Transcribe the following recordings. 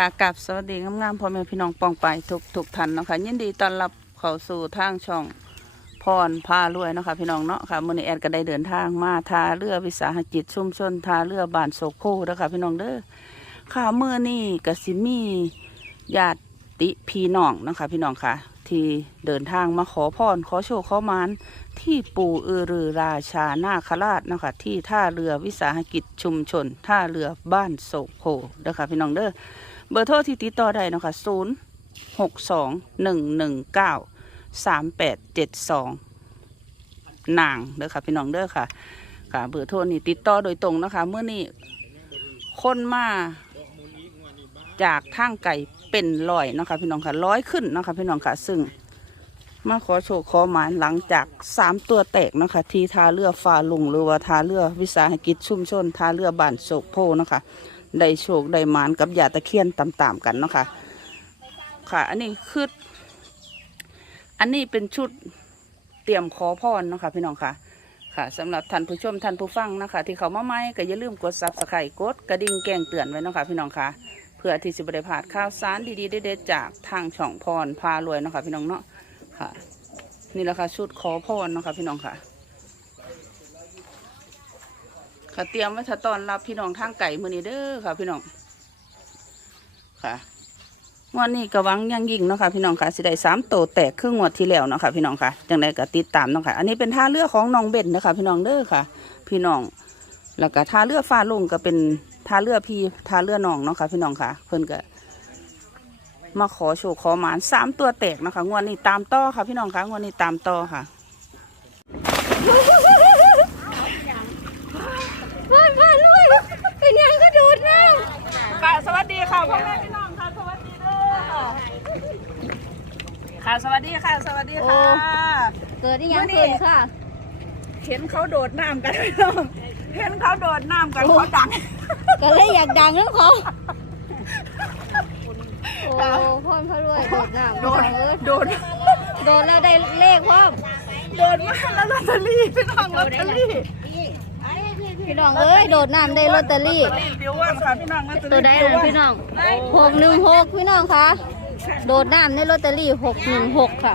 ค่ะกับสวัสดีงามๆพ่อแม่พี่น้องปองไปทุกทุกท่านเนาะค่ะยินดีต้อนรับเข้าสู่ทางช่องพรพารวยเนาะค่ะพี่น้องเนาะค่ะมื้อนี้แอดก็ได้เดินทางมาทาเรือวิสาหกิจชุมชนทาเรือบ้านโศกโพเด้อค่ะพี่น้องเด้อค่ะมื้อนี้กสิมีญาติพี่น้องเนาะค่ะพี่น้องค่ะ ที่เดินทางมาขอพรขอโชคขอมานที่ปู่อือรือราชานาคราชนะคะที่ท่าเรือวิสาหกิจชุมชน ท่าเรือบ้านโศกโพเด้อค่ะพี่น้องเด้อ เบอร์โทรที่ติดต่อได้นะคะศูนย์หกสองหนึ่งหนึ่งเก้าสามแปดเจ็ดสองนางเด้อค่ะพี่น้องเด้อค่ะ ค่ะเบอร์โทรนี่ติดต่อโดยตรงนะคะเมื่อนี้คนมาจากทางไก่เป็นร้อยนะคะพี่น้องค่ะร้อยขึ้นนะคะพี่น้องค่ะ ซึ่งมาขอโชคขอหมายหลังจากสามตัวแตกนะคะ ที่ทาเรือฟ้าลุงหรือว่าทาเรือวิสาหกิจชุมชนทาเรือบ้านโศกโพนะคะ ได้โชคได้มานกับยาตะเคียนตามๆกันเนาะค่ะ ค่ะ อันนี้คือ อันนี้เป็นชุดเตรียมขอพรเนาะค่ะพี่น้องค่ะค่ะสำหรับท่านผู้ชมท่านผู้ฟังนะคะ ที่เขามาใหม่ก็อย่าลืมกดซับสไครต์กดกระดิ่งแจ้งเตือนไว้เนาะค่ะพี่น้องค่ะเพื่อที่จะบริพาดข่าวสารดีๆเด็ดๆจากทางช่องพรพารวยเนาะค่ะพี่น้องเนาะค่ะ นี่แหละค่ะชุดขอพรเนาะค่ะพี่น้องค่ะ ค่ะเตรียมไว้ถ้าตอนรับพี่น้องทางไก่มือนี้เด้อค่ะ พี่น้องค่ะงวันนี้ก็หวังยังยิ่งเนาะค่ะพี่น้องค่ะสิได้สามโตแตกครึ่งงวดที่แล้วเนาะค่ะพี่น้องค่ะจังไดก็ติดตามเนาะค่ะ อันนี้เป็นท่าเรือของน้องเบนนะคะพี่น้องเด้อค่ะ พี่น้อง แล้วก็ท่าเรือฟ้าลงก็เป็นท่าเรือพี่ท่าเรือน้องเนาะค่ะพี่น้องค่ะ เพิ่นก็มาขอโชว์ขอหมานสามตัวแตกนะคะงวดนี้ตามต่อค่ะ พี่น้องค่ะงวดนี้ตามต่อค่ะ พ่อนพ่อนลุย เป็นยังก็ดูดน้ค่ะสวัสดีค่ะพ่อแม่พี่น้องค่ะสวัสดีเด้อค่ะสวัสดีค่ะ สวัสดีค่ะำเกิดที่ยังขึ้นค่ะ เห็นเขาโดดน้ำกันพี่น้องเห็นเขาโดดน้ำกันเขาดัง ก็เลยอยากดังน้ำเขาโอ้พ่อนพ่อรวยโดดน้ำโดดเอ้ยโดดโดดแล้วได้เลขพ่อมโดดมาแล้วลอตเตอรี่พี่น้องลอตเตอรี่ พี่น้องเอ้ยโดดน้ำได้ลอตเตอรี่ลอตเตอรี่บิวว่างค่ะพี่น้องลอตเตอรี่ตัวใดนะพี่น้องหกหนึ่งหกพี่น้องคะโดดน้ำในลอตเตอรี่หกหนึ่งหกค่ะ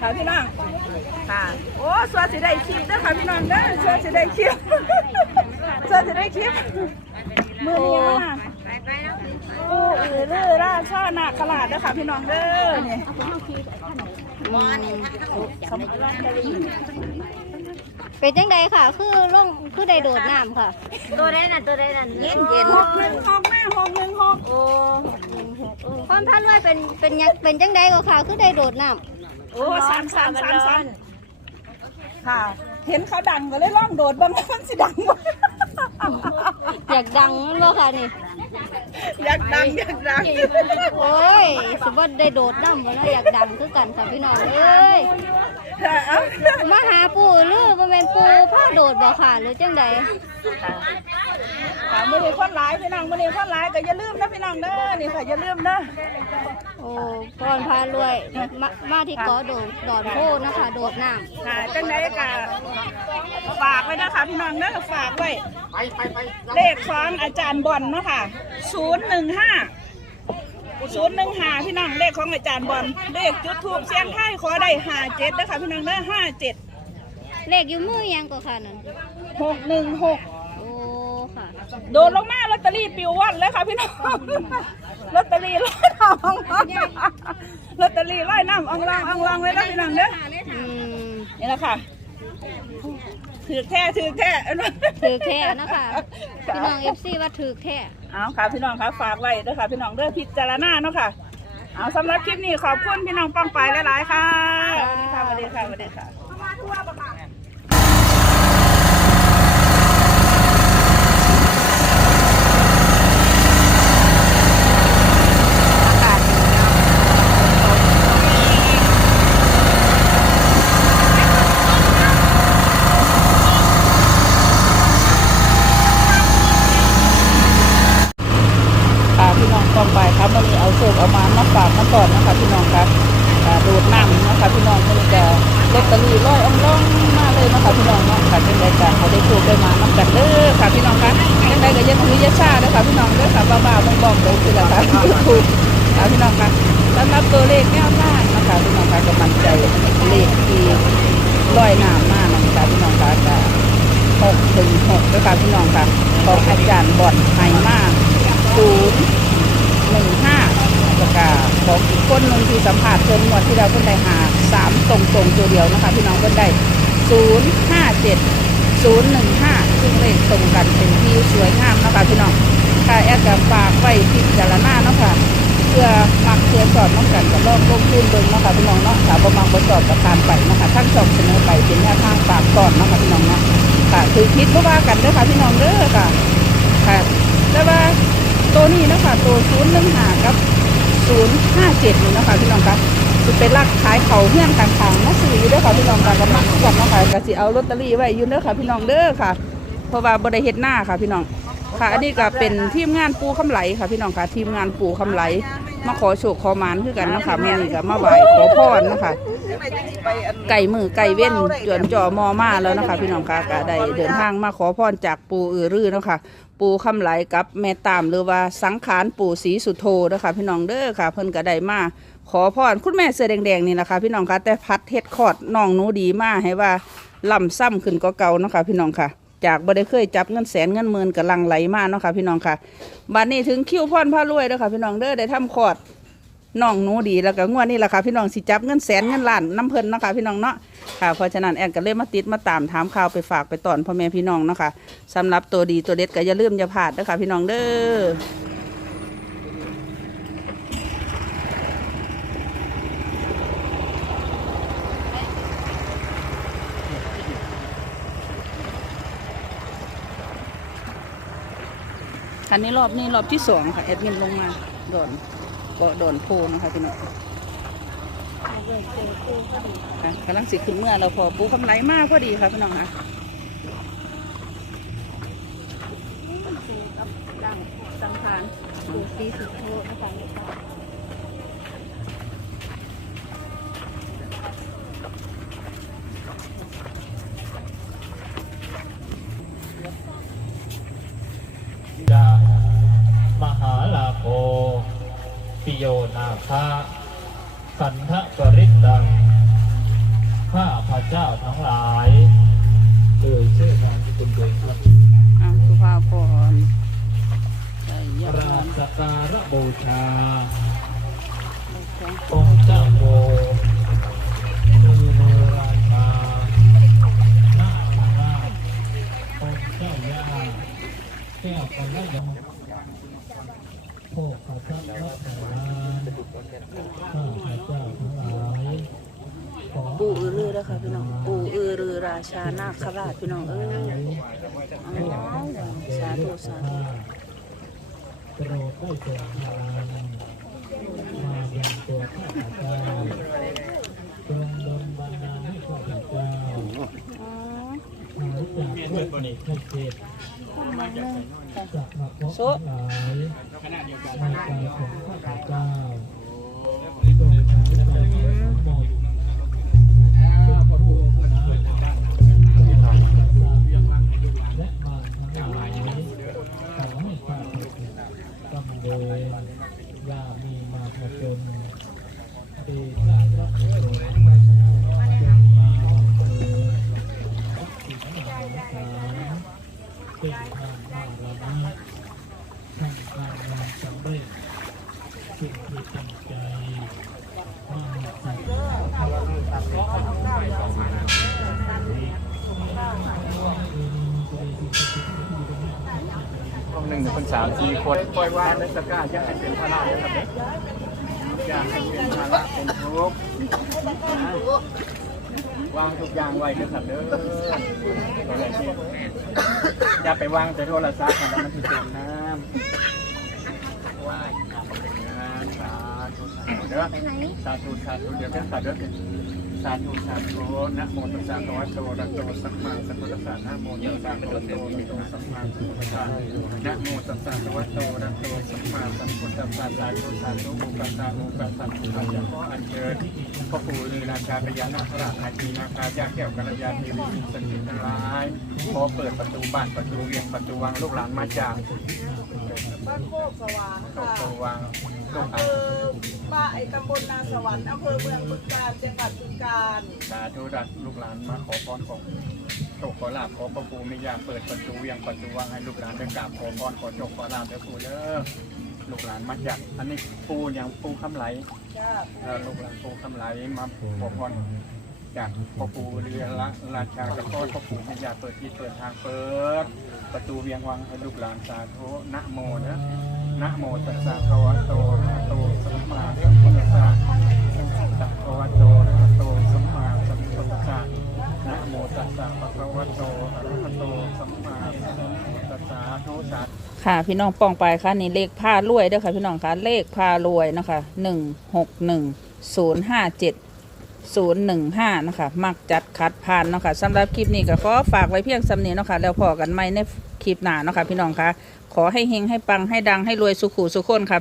ค่ะพี่น้องค่ะโอ้สวัสดีได้คลิปเด้อค่ะพี่น้องเด้อสวัสดีได้คลิปสวัสดีได้คลิปมือนี้มาโอ้เออเรือราชานาคราชเด้อค่ะพี่น้องเด้อนี่ เป็นจังใดค่ะ คือล่องคือได้โดดน้ำค่ะ ตัวใดน่ะตัวใดน่ะเย็นเย็นหกหนึ่งหกแม่หกหนึ่งหกโอ้ความพ่อรวยเป็นเป็นยังเป็นจังใดก็ค่ะ คือได้โดดน้ำโอ้สันสันสันสันค่ะ เห็นเขาดังก็เลยล่องโดดบางมันสิดังบ่อยากดังนั่นบ่ค่ะนี่อยากดังอยากดังโอ้ยสมบัติได้โดดน้ำบ่เนาะอยากดังคือกันค่ะพี่น้องเอ้ยค่ะเอามาหาปู่หรือบ่แม่นปู่พา โดดบ่ค่ะหรือจังใดค่ะมือนี้คนร้ายพี่น้องมือนี้คนร้ายก็อย่าลืมนะพี่น้องเด้อนี่ค่ะอย่าลืมนะโอ้พรพารวยมามาที่เกาะโดดดอนโพนะคะ โดดน้ำค่ะจังไดก็ฝากไว้นะคะพี่น้องเด้อฝากไว้เลขของอาจารย์บอลเนาะค่ะศูนย์หนึ่งห้าศูนย์หนึ่งห้าพี่น้องเลขของอาจารย์บอลเลขจุดทูบเสียงไทายขอได้ห้าเจ็ดนะคะพี่น้องเด้อห้าเจ็ด เลขอยู่มือยังก็ค่ะนั่นหกหนึ่งหกโอ้ค่ะโดนลงมาลอตเตอรี่ปิววันเลยค่ะพี่น้องลอตเตอรี่ร้อยน้ำอองลองลอตเตอรี่ร้อยน้ำอองลองอองลองเลยนะพี่น้องเด้ออืมนี่แหละค่ะถือแท้ถือแท้ถือแค่นะคะพี่น้อง FC ว่าถือแค่เอาค่ะพี่น้องค่ะฝากไว้เด้อค่ะพี่น้องเด้อพิจารณาเนาะค่ะเอาสำหรับคลิปนี้ขอบคุณพี่น้องป้องไปหลายๆค่ะสวัสดีค่ะสวัสดีค่ะสวัสดีค่ะ ค่ะพี่น้อง มื่อนี้เอาโชคเอามามาฝากมาก่อนนะคะพี่น้องครับอ่าดูดน้ำนะคะพี่น้องมันจะลอตเตอรี่ร้อยอ่องร่องมาเลยนะคะพี่น้องเนาะค่ะเป็นรายกาเขาได้โชคได้มานับกันเด้อค่ะพี่น้องคะเป็นได้ก็ยังถือยาชาเด้อค่ะพี่น้องเด้อค่ะบ้าๆบองๆเด้อคือละค่ะถูกค่ะพี่น้องคะสำหรับตัวเลขแนวทานะคะพี่น้องคะก็มั่นใจเลขที่ลอยน้ำมากนะคะพี่น้องคะก็หกถึงหกด้อค่ะพี่น้องค่ะของอาจารย์บอลไฮมากศูนย์ หนึ่งห้าแล้วก็บอกอีกคนหนึ่งที่สัมผัสเพิ่นงวดที่เราเพิ่นได้หาสามตรงๆตัวเดียวนะคะพี่น้องเพิ่นได้ศูนย์ห้าเจ็ด015ซึ่งเลขตรงกันเป็นที่สวยงามนะคะพี่น้องค่ะแอดกับฝากไว้พิจารณาเนาะค่ะเพื่อมักเพื่อสอบน้องกันกับลองลงทุนเบิ่งเนาะค่ะพี่น้องเนาะค่ะประมาณบสอบประการไปนะคะทั้งสองเสนอไปเป็นแนวทางฝากก่อนเนาะค่ะพี่น้องเนาะค่ะคือคิดบ่ว่ากันเด้อค่ะพี่น้องเด้อค่ะค่ะแต่ว่า ตัวนี้นะคะตัว015กับ057นี่เนะคะพี่น้องคะสิเป็นลักขายเขาเฮี้ยนกลางๆมาซื้ออยู่เด้อค่ะพี่น้องค่ะก็มักกันเนาะค่ะก็สิเอาลอตเตอรี่ไว้อยู่เด้อค่ะพี่น้องเด้อค่ะ เพราะว่าบ่ไดเฮ็ดหน้าค่ะพี่น้องค่ะ อันนี้ก็เป็นทีมงานปูคำไหลค่ะพี่น้องค่ะ ทีมงานปูคำไหล มาขอโชคขอมานคือกันนะคะแมื้อนี้ก็มาไหว้ขอพรนะคะไก่มือไก่เว้นจวนจ่อมอมาแล้วนะคะ พี่น้องค่ะก็ได้เดินทางมาขอพรจากปูอือรือนะคะ ปูคำไหลกับแม่ตามหรือว่าสังขารปู่ศรีสุโธนะคะพี่น้องเด้อค่ะ เพิ่นก็ได้มาขอพรคุณแม่เสื้อแดงๆนี่นะคะพี่น้องค่ะแต่พัดเฮ็ดคอดน้องหนูดีมากให้ว่าล่ำซ้ำขึ้นก็เก่านะคะพี่น้องค่ะ จากบ่ได้เคยจับเงินแสนเงินหมื่นกับลังไหลมาเนาะค่ะพี่น้องค่ะบัดนี้ถึงคิวพรพารวยเด้อค่ะพี่น้องเด้อได้ทำคอด น้องหนูดีแล้วก็งวดนี้แหละค่ะพี่น้องสิจับเงินแสนเงินล้านน้ำเพลินเนาะค่ะพี่น้องเนาะค่ะเพราะฉะนั้นแอนก็เลยมาติดมาตามถามข่าวไปฝากไปตอนพ่อแม่พี่น้องเนาะค่ะสำหรับตัวดีตัวเด็ดก็อย่าลืมอย่าพลาดเด้อค่ะพี่น้องเด้อคันนี้รอบนี้รอบที่สองค่ะแอดมินลงมาโดน เกาะโดนโพนะคะพี่น้องค่ะกำลังสิขึ้นเมื่อเราพอปูกำไรมากพอดีค่ะพี่น้องค่ะสังขารปูสีสุโธนะคะ สันทะปริตตัง ข้าพระเจ้าทั้งหลายเอ่ยชื่อนามสกุลโดยครับอะสุภาพรใจเย็นราชการะบูชาองค์เจ้าโม ชานาคราชพี่น้องเอ้ยอ๋อสาธุสาธุโปรดได้ทรงพลังมายังตัวข้าพเจ้าจงดลบันดาลให้ข้าพเจ้าอ๋อหายจากโรคภัยไข้เจ็บมาเลยจากมาพบหลายในกายของข้าพเจ้าจงทั้งหมด เป็นทางบารมีทางการงานสำเร็จสิ่งที่ตั้งใจมาจิตห้องหนึ่งคนสามสี่คนปล่อยว่าในตะกร้าจะให้เป็นภาระนะครับเนี่ยอย่าให้เป็นภาระเป็นทุกข์ วางทุกอย่างไว้นะครับเด้ออย่าไปวางแต่โทรศัพท์นะมันที่จมน้ำว่ายน้ำสาธุสาธุเด้อสาธุสาธุเดี๋ยวเด้อสาธุเด้อ สาธุสาธุนะโมตัสสะภะคะวะโตอะระหะโตสัมมาสัมพุทธัสสะนะโมตัสสะภะคะวะโตอะระหะโตสัมมาสัมพุทธัสสะนะโมตัสสะภะคะวะโตอะระหะโตสัมมาสัมพุทธัสสะสาธุสาธุโมกัสสะโมกัสสะทุกขยะขออัญเชิญพ่อปู่ลือราชาพญานาคราชนาคีนาคายาแก้วกัลยาเทวีสิ่งศักดิ์สิทธิ์ทั้งหลายขอเปิดประตูบ้านประตูเวียงประตูวังลูกหลานมาจากบ้านโคกสว่างประโค่ะตูวังลูกหอำลาเภอนบ้านไอ้ตำบลนาสวรรค์อำเภอเมืองบึงกาฬจังหวัดบึงกาฬสาธุดัดลูกหลานมาขอพรของโชคขอลาภขอประปูไม่ยากเปิดประตูยังประตูวังให้ลูกหลานได้กราบขอพรขอโชคขอลาภเด้อปู่เด้อลูกหลานมาจากอันนี้ปูอย่างปูคำไหลจ้าแล้วลูกหลานปูคำไหลมาขอพรจากพ่อปู่เรือละราชาแล้วก็พ่อปู่ไม่ยากเปิดที่เปิดทางเปิด ประตูเวียงวังให้ลูกหลานสาธุนะโมนะ นะโมตัสสะภะคะวะโตอะระหะโตสัมมาสัมพุทธัสสะสัพพะวะโตอะระหะโตสัมมาสัมพุทธัสสะนะโมตัสสะภะคะวะโตอะระหะโตสัมมาสัมพุทธัสสะทุสาธุค่ะพี่น้องปองไปค่ะนี่เลขผ้ารวยเด้อค่ะพี่น้องค่ะเลขผ้ารวยนะคะหนึ่งหกหนึ่งศูนย์ห้าเจ็ดศูนย์หนึ่งห้านะคะมักจัดคัดผ่านเนาะค่ะสำหรับคลิปนี้ก็ขอฝากไว้เพียงสำเนียงเนาะค่ะแล้วพอกันใหม่ใน คลิปหน้าเนาะค่ะพี่น้องคะขอให้เฮงให้ปังให้ดังให้รวยสุขุสุขคนค่ะ